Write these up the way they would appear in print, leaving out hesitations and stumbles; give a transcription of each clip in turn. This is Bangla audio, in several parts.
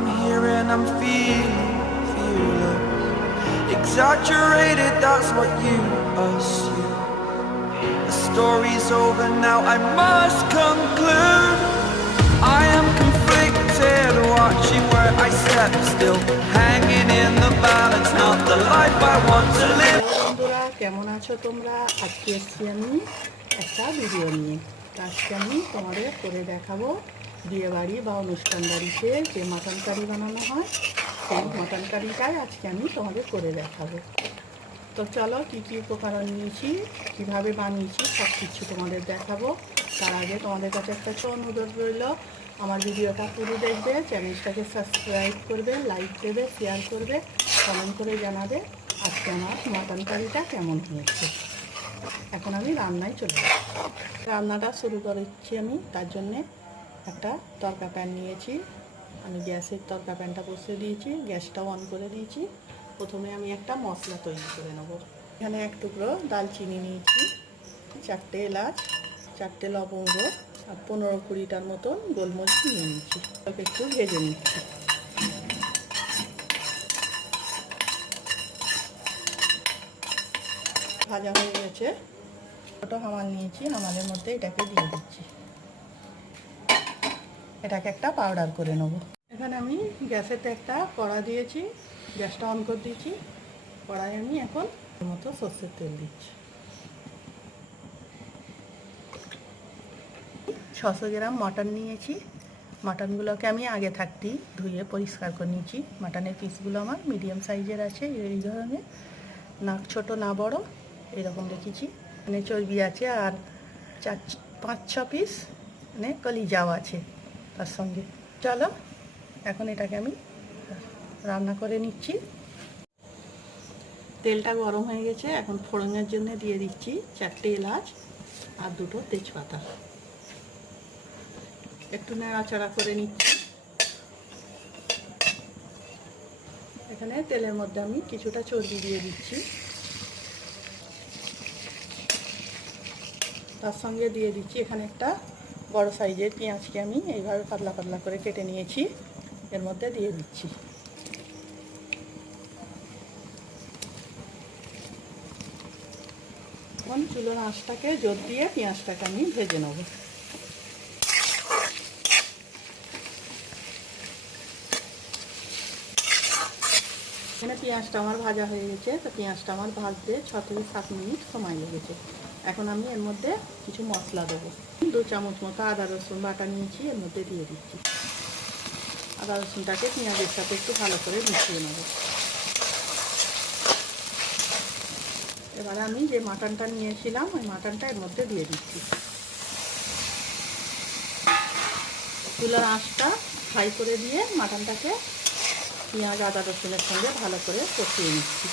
I'm here and I'm feeling exaggerated, that's what you assume. The story's over now, I must conclude. I am conflicted, watching where I step still, hanging in the balance, not the life I want to live. বন্ধুরা কেমন আছো তোমরা? আজকে এসেছি আমি একটা ভিডিও নিয়ে। আজকে আমি তোমাদের করে দেখাবো বিয়েবাড়ি বা অনুষ্ঠান বাড়িতে যে মাটন কারি বানানো হয়, সেই মাটন কারিটাই আজকে আমি তোমাদের করে দেখাবো। তো চলো কী কী উপকরণ নিয়েছি, কীভাবে বানিয়েছি সব কিছু তোমাদের দেখাবো। তার আগে তোমাদের কাছে একটা অনুরোধ রইল, আমার ভিডিওটা পুরো দেখবে, চ্যানেলটাকে সাবস্ক্রাইব করবে, লাইক দেবে, শেয়ার করবে, কমেন্ট করে জানাবে আজকে আমার মাটন কারিটা কেমন হয়েছে। এখন আমি রান্নায় চলে যাই। রান্নাটা শুরু করেছি আমি, তার জন্যে একটা তরকা প্যান নিয়েছি। আমি গ্যাসের তরকা প্যানটা বসিয়ে দিয়েছি, গ্যাসটাও অন করে দিয়েছি। প্রথমে আমি একটা মশলা তৈরি করে নেব। এখানে এক টুকরো দালচিনি নিয়েছি, 4টে এলাচ, 4টে লবঙ্গ আর 15-20টার মতন গোলমরিচ নিয়ে নিচ্ছি। ওকে একটু ভেজে নিচ্ছি। ভাজা হয়ে গেছে, ছোটো হামাল নিয়েছি, হামালের মধ্যে এটাকে দিয়ে দিচ্ছি। এটাকে একটা পাউডার করে নেব। এখানে আমি গ্যাসেতে একটা কড়া দিয়েছি, গ্যাসটা অন করে দিয়েছি। কড়াই আমি এখন মতো সর্ষের তেল দিচ্ছি। 600 গ্রাম মাটন নিয়েছি। মাটনগুলোকে আমি আগে থাকতেই ধুয়ে পরিষ্কার করে নিয়েছি। মাটনের পিসগুলো আমার মিডিয়াম সাইজের আছে, এই ধরনের, না ছোট না বড়, এরকম রেখেছি। মানে চর্বি আছে আর 4-5-6 পিস মানে কলিজাও আছে তার সঙ্গে। চলো এখন এটাকে আমি রান্না করে নিচ্ছি। তেলটা গরম হয়ে গেছে, এখন ফোড়নের জন্য দিয়ে দিচ্ছি 4টে এলাচ আর 2টো তেজপাতা। একটু নাড়াচাড়া করে নিচ্ছি। এখানে তেলের মধ্যে আমি কিছুটা চর্বি দিয়ে দিচ্ছি, তার সঙ্গে দিয়ে দিচ্ছি এখানে একটা বড় সাইজের পেঁয়াজকে আমি এইভাবে পাতলা পাতলা করে কেটে নিয়েছি, এর মধ্যে দিয়ে দিচ্ছি। এখন চুলোর আঁচটাকে জোর দিয়ে পেঁয়াজটাকে আমি ভেজে নেব। এখানে পেঁয়াজটা আমার ভাজা হয়ে গেছে, তো পেঁয়াজটা আমার ভাজতে 6 থেকে 7 মিনিট সময় লেগেছে। এখন আমি এর মধ্যে কিছু মশলা দেবো। 2 চামচ মতো আদা রসুন বাটা নিয়েছি, এর মধ্যে দিয়ে দিচ্ছি। আদা রসুনটাকে পেঁয়াজের সাথে একটু ভালো করে মিশিয়ে নেব। এবারে আমি যে মাটনটা নিয়েছিলাম ওই মাটনটা এর মধ্যে দিয়ে দিচ্ছি। চুলার আঁচটা হাই করে দিয়ে মাটনটাকে পেঁয়াজ আদা রসুনের সঙ্গে ভালো করে কষিয়ে নিচ্ছি।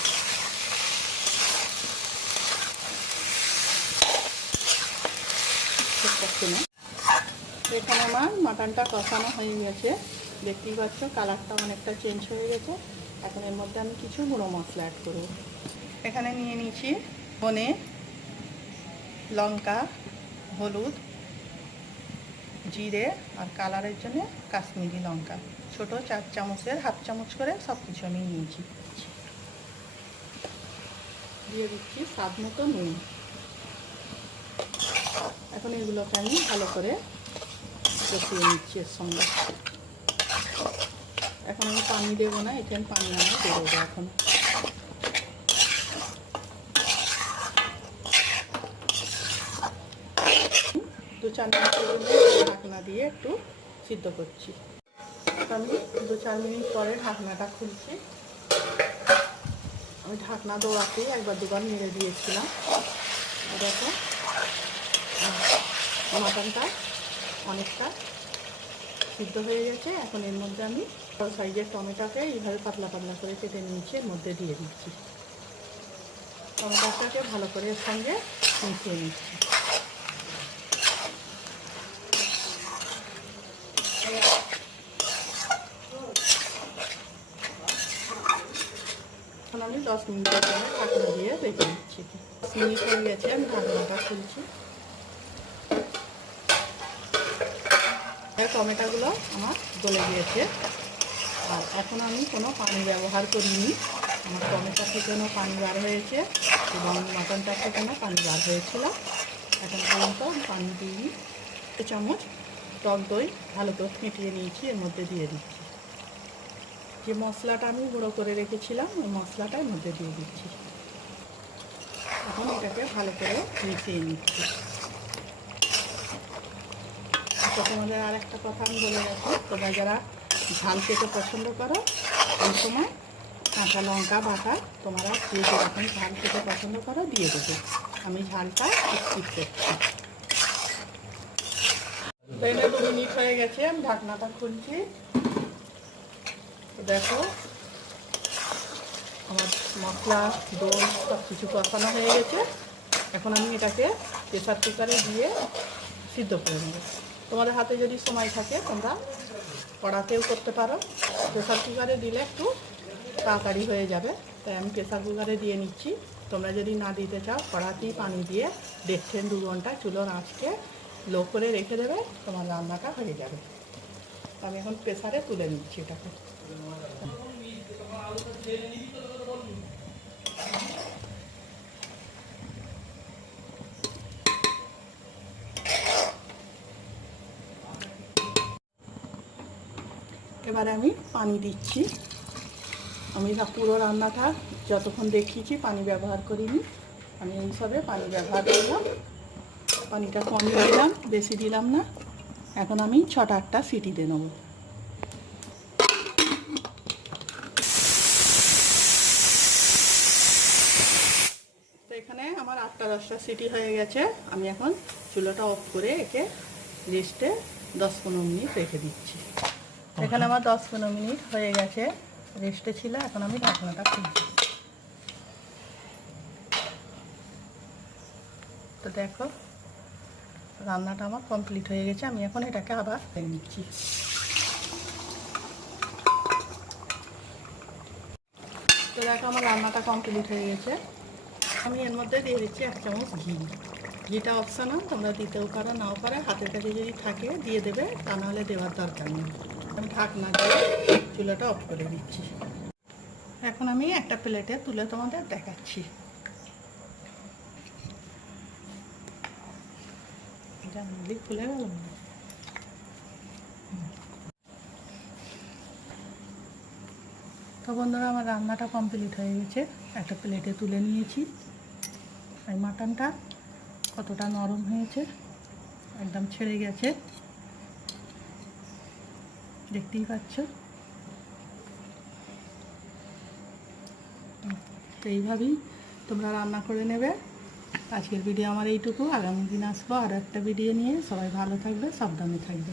এখানে আমার মাটনটা কষানো হয়ে গেছে, দেখতেই পাচ্ছ কালারটা অনেকটা চেঞ্জ হয়ে গেছে। এখন এর মধ্যে আমি কিছু গুঁড়ো মশলা অ্যাড করব। এখানে নিয়ে নিচ্ছি ধনে, লঙ্কা, হলুদ, জিরে আর কালারের জন্য কাশ্মীরি লঙ্কা, ছোট 4 চামচের হাফ চামচ করে সব কিছু আমি নিয়েছি। দিয়ে দিচ্ছি স্বাদ মতো নুন। এখন এগুলোকে আমি ভালো করে কষিয়ে নিচ্ছি এর সঙ্গে। এখন আমি পানি দেবো না, এখানে পানি আমি দেবো এখন। 2-4 মিনিট ঢাকনা দিয়ে একটু সিদ্ধ করছি। আমি 2-4 মিনিট পরে ঢাকনাটা খুলছি। আমি ঢাকনা দেওয়াতেই 1-2বার নেড়ে দিয়েছিলাম। দেখো মাটনটা অনেকটা সিদ্ধ হয়ে গেছে। এখন এর মধ্যে আমি বড় সাইজের টমেটোকে এইভাবে পাতলা পাতলা করে কেটে নিয়েছি, এর মধ্যে দিয়ে দিচ্ছি। টমেটোটাকে ভালো করে এর সঙ্গে মিশিয়ে নিচ্ছি। এখন আমি 10 মিনিটের জন্য ঢাকনা দিয়ে রেখে দিচ্ছি। 10 মিনিট হয়ে গেছে, আমি ঢাকনাটা খুলছি। টমেটোগুলো আমার গলে গিয়েছে, আর এখন আমি কোনো পানি ব্যবহার করিনি। আমার টমেটো থেকেও পানি বার হয়েছে এবং মাটনটা থেকেও পানি বার হয়েছিল। এখন পর্যন্ত পানি দিইনি। 1 চামচ টক দই ভালো করে ফেটিয়ে নিয়েছি, এর মধ্যে দিয়ে দিচ্ছি। যে মশলাটা আমি গুঁড়ো করে রেখেছিলাম ওই মশলাটা এর মধ্যে দিয়ে দিচ্ছি। এখন এটাকে ভালো করে মিশিয়ে নিচ্ছি। তো তোমাদের আর একটা কথা আমি বলে রাখি, তোমরা যারা ঝাল খেতে পছন্দ করো এই সময় কাঁচা লঙ্কা বাটা তোমরা যে যেরকম ঝাল খেতে পছন্দ করো দিয়ে দেবে। আমি ঝালটা স্কিপ করছি। 2 মিনিট হয়ে গেছে, আমি ঢাকনাটা খুলছি। তো দেখো আমার মশলা দই সব কিছু কষানো হয়ে গেছে। এখন আমি এটাকে প্রেসার কুকারে দিয়ে সিদ্ধ করে নেব। তোমাদের হাতে যদি সময় থাকে তোমরা কড়াতেও করতে পারো, প্রেসার কুকারে দিলে একটু তাড়াতাড়ি হয়ে যাবে, তাই আমি প্রেসার কুকারে দিয়ে নিচ্ছি। তোমরা যদি না দিতে চাও কড়াতেই পানি দিয়ে 1.5 থেকে 2 ঘন্টা চুলোর আঁচকে লো করে রেখে দেবে, তোমার রান্নাটা হয়ে যাবে। আমি এখন প্রেসারে তুলে নিচ্ছি এটাকে। এবারে আমি পানি দিচ্ছি। আমি পুরো রান্নাটা যতক্ষণ দেখিয়েছি পানি ব্যবহার করিনি, আমি এই সবে পানি ব্যবহার করলাম। পানিটা কম দিলাম, বেশি দিলাম না। এখন আমি 6-8টা সিটি দিয়ে নেব। তো এখানে আমার 8-10টা সিটি হয়ে গেছে। আমি এখন চুলাটা অফ করে একে রেস্টে 10-15 মিনিট রেখে দিচ্ছি। এখানে আমার 10-15 মিনিট হয়ে গেছে, রেস্টে ছিল। এখন আমি ঢাকনাটা খুলছি। তো দেখো রান্নাটা আমার কমপ্লিট হয়ে গেছে। আমি এখন এটাকে আবার ভেঙে নিচ্ছি। তো দেখো আমার রান্নাটা কমপ্লিট হয়ে গেছে। আমি এর মধ্যে দিয়ে দিচ্ছি 1 চামচ ঘি। ঘিটা অপশনাল, তোমরা দিতেও পারো নাও পারো, হাতের কাছে যদি থাকে দিয়ে দেবে, তা নাহলে দেওয়ার দরকার নেই। আমি ঢাকনা দিয়ে চুলাটা অফ করে দিচ্ছি। এখন আমি একটা প্লেটে তুলে তোমাদের দেখাচ্ছি। খুলে গেল। তো বন্ধুরা আমার রান্নাটা কমপ্লিট হয়ে গেছে, একটা প্লেটে তুলে নিয়েছি। এই মাটনটা কতটা নরম হয়েছে, একদম ছেড়ে গেছে, দেখতেই পাচ্ছ। তো এইভাবেই তোমরা রান্না করে নেবে। আজকের ভিডিও আমার এইটুকু। আগামী দিন আসবো আর একটা ভিডিও নিয়ে। সবাই ভালো থাকবে, সাবধানে থাকবে।